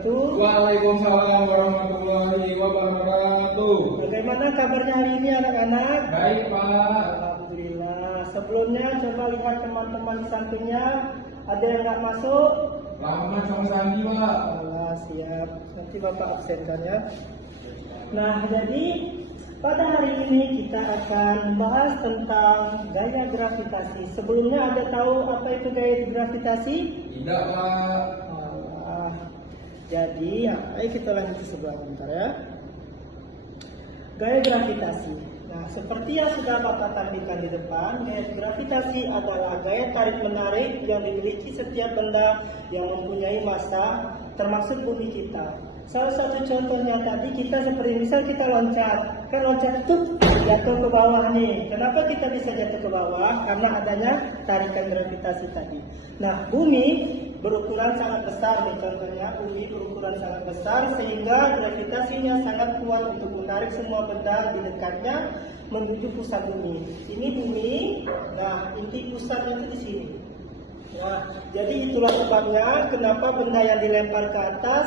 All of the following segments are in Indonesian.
wabarakatuh. Waalaikumsalam warahmatullahi wabarakatuh. Bagaimana kabarnya hari ini anak-anak? Baik Pak. Alhamdulillah. Sebelumnya coba lihat teman-teman di sampingnya. Ada yang nggak masuk? Rahmat sama Sandi Pak. Allah siap. Nanti Bapak absenkan ya. Nah, jadi pada hari ini kita akan membahas tentang gaya gravitasi. Sebelumnya ada tahu apa itu gaya gravitasi? Tidak Pak. Jadi, ayo kita lanjut ke sebelah bentar ya. Gaya gravitasi. Nah, seperti yang sudah Bapak tampilkan di depan, gaya gravitasi adalah gaya tarik menarik yang dimiliki setiap benda yang mempunyai massa, termasuk bumi kita. Salah satu contohnya tadi kita seperti misal kita loncat, kan loncat itu jatuh ke bawah nih. Kenapa kita bisa jatuh ke bawah? Karena adanya tarikan gravitasi tadi. Nah, bumi berukuran sangat besar nih, contohnya bumi berukuran sangat besar sehingga gravitasinya sangat kuat untuk menarik semua benda di dekatnya menuju pusat bumi. Ini bumi, nah inti pusatnya itu di sini. Nah, jadi itulah sebabnya kenapa benda yang dilempar ke atas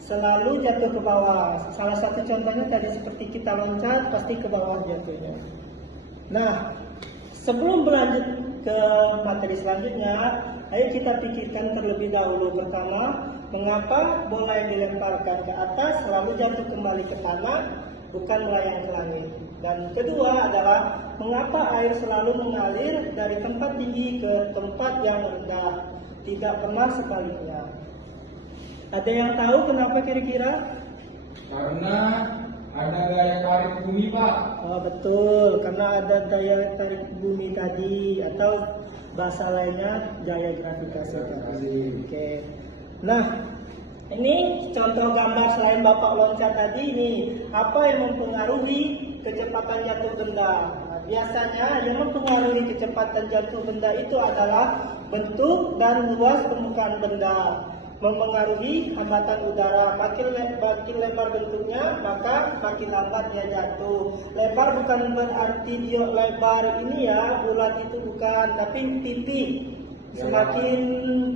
selalu jatuh ke bawah. Salah satu contohnya tadi seperti kita loncat pasti ke bawah jatuhnya. Nah, sebelum berlanjut ke materi selanjutnya, ayo kita pikirkan terlebih dahulu. Pertama, mengapa bola yang dilemparkan ke atas selalu jatuh kembali ke tanah, bukan melayang ke langit. Dan kedua adalah mengapa air selalu mengalir dari tempat tinggi ke tempat yang rendah, tidak pernah sebaliknya. Ada yang tahu kenapa kira-kira? Karena ada gaya tarik bumi Pak. Oh, betul, karena ada daya tarik bumi tadi, atau bahasa lainnya gaya gravitasi tadi. Oke. Nah, ini contoh gambar selain Bapak loncat tadi ini, apa yang mempengaruhi kecepatan jatuh benda? Nah, biasanya yang mempengaruhi kecepatan jatuh benda itu adalah bentuk dan luas permukaan benda. Mempengaruhi hambatan udara. Makin lebar bentuknya, maka makin lambat dia jatuh. Lebar bukan berarti dia lebar ini ya, bulat itu bukan, tapi tipis. Semakin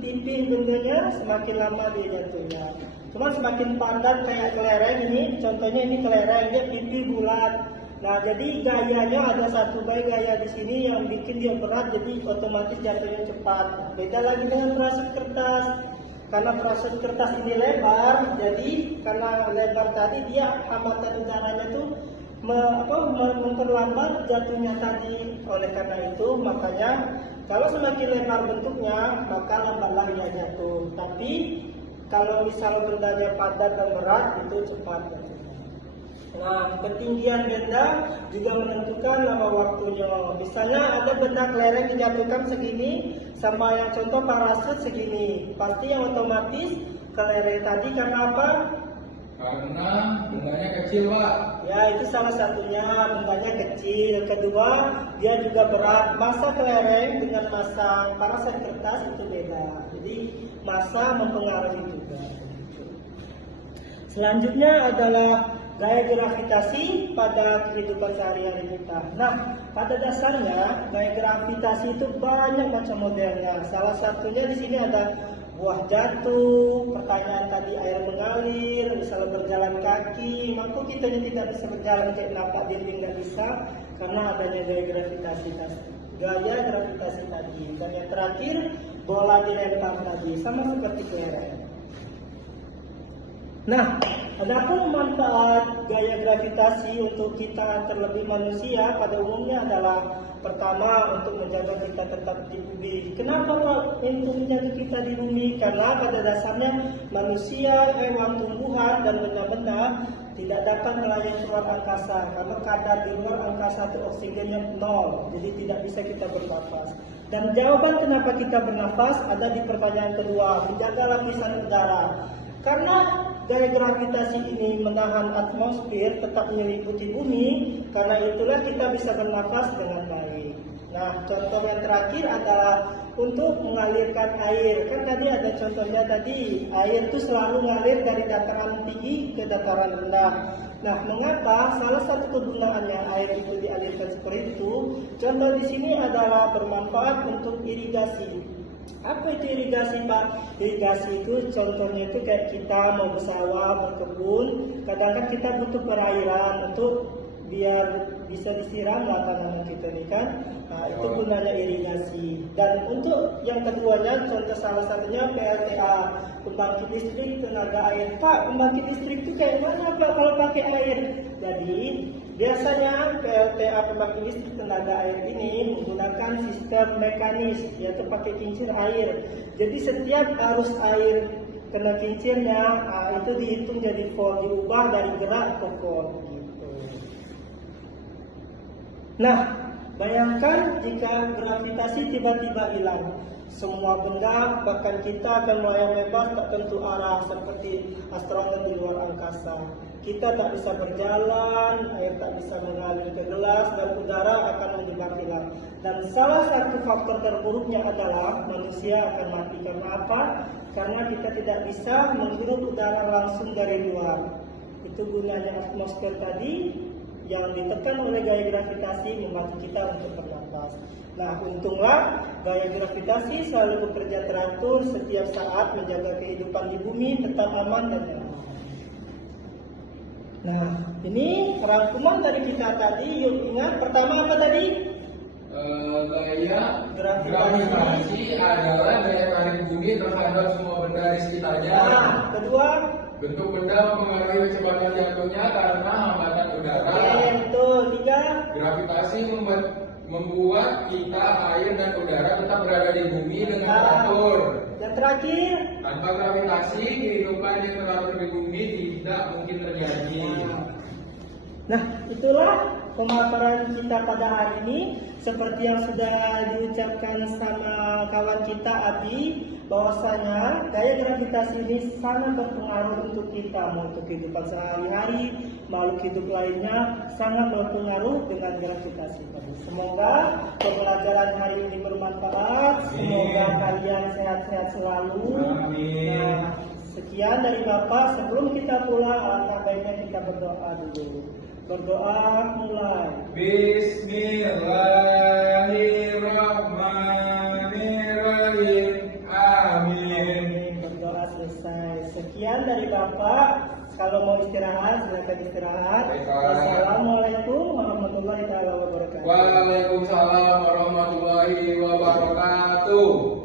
tipis bendanya, semakin lama dia jatuhnya. Cuma semakin padat kayak kelereng ini, contohnya ini kelereng, dia tipis bulat. Nah, jadi gayanya ada satu gaya di sini yang bikin dia berat, jadi otomatis jatuhnya cepat. Beda lagi dengan peraset kertas. Karena peraset kertas ini lebar, jadi karena lebar tadi dia hambatan udaranya tuh memperlambat jatuhnya tadi. Oleh karena itu, makanya kalau semakin lebar bentuknya, maka lambatlah dia jatuh. Tapi kalau misal bendanya padat dan berat, itu cepat jatuhnya. Nah, ketinggian benda juga menentukan lama waktunya. Misalnya ada benda kelereng dijatuhkan segini, sama yang contoh parasut segini. Pasti yang otomatis kelereng tadi karena apa? Karena bendanya kecil Pak. Ya, itu salah satunya, bendanya kecil. Kedua, dia juga berat. Massa kelereng dengan massa parasut kertas itu beda. Jadi massa mempengaruhi juga. Selanjutnya adalah gaya gravitasi pada kehidupan sehari-hari kita. Nah, pada dasarnya gaya gravitasi itu banyak macam modelnya. Salah satunya di sini ada buah jatuh, pertanyaan tadi air mengalir, misalnya berjalan kaki, maka kita tidak bisa berjalan kayak napak dinding nggak bisa karena adanya gaya gravitasi tadi. Gaya gravitasi tadi. Dan yang terakhir bola dilempar tadi, sama seperti kelereng. Nah, adapun manfaat gaya gravitasi untuk kita terlebih manusia pada umumnya adalah pertama untuk menjaga kita tetap di bumi. Kenapa Pak untuk menjaga kita di bumi? Karena pada dasarnya manusia, hewan, tumbuhan dan benda-benda tidak dapat melayang keluar angkasa karena kadar di luar angkasa itu oksigennya nol, jadi tidak bisa kita bernafas. Dan jawaban kenapa kita bernafas ada di pertanyaan kedua, menjaga lapisan udara. Karena gaya gravitasi ini menahan atmosfer tetap menyelimuti bumi, karena itulah kita bisa bernafas dengan baik. Nah, contoh yang terakhir adalah untuk mengalirkan air. Kan tadi ada contohnya tadi, air itu selalu mengalir dari dataran tinggi ke dataran rendah. Nah, mengapa salah satu kegunaannya air itu dialirkan seperti itu? Contoh di sini adalah bermanfaat untuk irigasi. Apa itu irigasi, Pak? Irigasi itu contohnya itu kayak kita mau bersawah, berkebun, kadang-kadang kita butuh perairan untuk biar bisa disiram lah tanaman kita ini kan. Nah, itu gunanya irigasi. Dan untuk yang keduanya, contoh salah satunya PLTA, pembangkit listrik tenaga air. Pak, pembangkit listrik itu kayak mana Pak kalau pakai air? Jadi biasanya PLTA pembangkit listrik tenaga air ini menggunakan sistem mekanis, yaitu pakai kincir air. Jadi setiap arus air kena kincirnya, itu dihitung jadi volt, diubah dari gerak ke volt. Gitu. Nah, bayangkan jika gravitasi tiba-tiba hilang. Semua benda, bahkan kita akan melayang bebas tak tentu arah seperti astronot di luar angkasa. Kita tak bisa berjalan, air tak bisa mengalir ke gelas, dan udara akan menjebak hilang. Dan salah satu faktor terburuknya adalah manusia akan mati. Karena apa? Karena kita tidak bisa menghirup udara langsung dari luar. Itu gunanya atmosfer tadi yang ditekan oleh gaya gravitasi membantu kita untuk bernafas. Nah, untunglah gaya gravitasi selalu bekerja teratur setiap saat menjaga kehidupan di bumi tetap aman dan nyaman. Nah, ini rangkuman dari kita tadi. Yuk ingat, pertama apa tadi? Gaya gravitasi adalah daya tarik bumi terhadap semua benda di sekitarnya. Nah, kedua? Bentuk benda mempengaruhi kecepatan jatuhnya karena hambatan udara. Betul. Tiga? Gravitasi membuat kita, air dan udara tetap berada di bumi dengan teratur. Dan terakhir? Tanpa gravitasi, kehidupan yang teratur di bumi tidak mungkin terjadi. Nah, itulah pemaparan kita pada hari ini. Seperti yang sudah diucapkan sama kawan kita Abi, bahwasanya gaya gravitasi ini sangat berpengaruh untuk kita, mau untuk kehidupan sehari-hari, makhluk hidup lainnya sangat berpengaruh dengan gravitasi tadi. Semoga pembelajaran hari ini bermanfaat. Semoga kalian sehat-sehat selalu. Amin. Nah, sekian dari Bapak. Sebelum kita pulang, alangkah baiknya kita berdoa dulu. Berdoa mulai. Bismillahirrahmanirrahim. Amin. Berdoa selesai. Sekian dari Bapak. Kalau mau istirahat, silakan istirahat. Baiklah. Assalamualaikum warahmatullahi wabarakatuh. Waalaikumsalam warahmatullahi wabarakatuh.